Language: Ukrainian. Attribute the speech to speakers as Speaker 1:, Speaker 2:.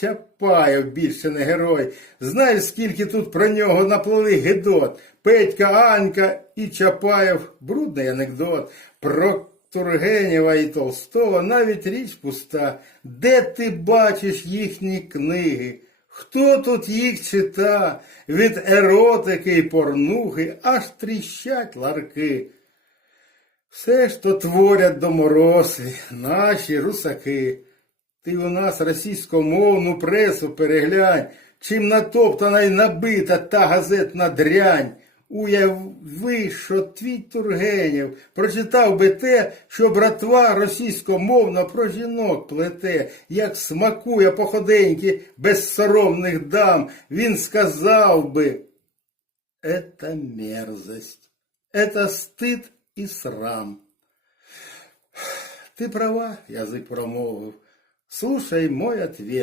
Speaker 1: Чапаєв більше не герой. Знаєш, скільки тут про нього наплили гедот. Петька, Анька і Чапаєв брудний анекдот. Про Тургенєва і Толстого навіть річ пуста. Де ти бачиш їхні книги? Хто тут їх чита? Від еротики і порнухи аж тріщать ларки. Все, що творять доморослі, наші русаки. Ти у нас російськомовну пресу переглянь, чим натоптана й набита та газетна дрянь. Уяви, що твій Тургенєв прочитав би те, що братва російськомовна про жінок плете, як смакує походеньки безсоромних дам, він сказав би, это мерзость, это стыд і срам.
Speaker 2: Ти права, язик промовив. Слушай мой ответ.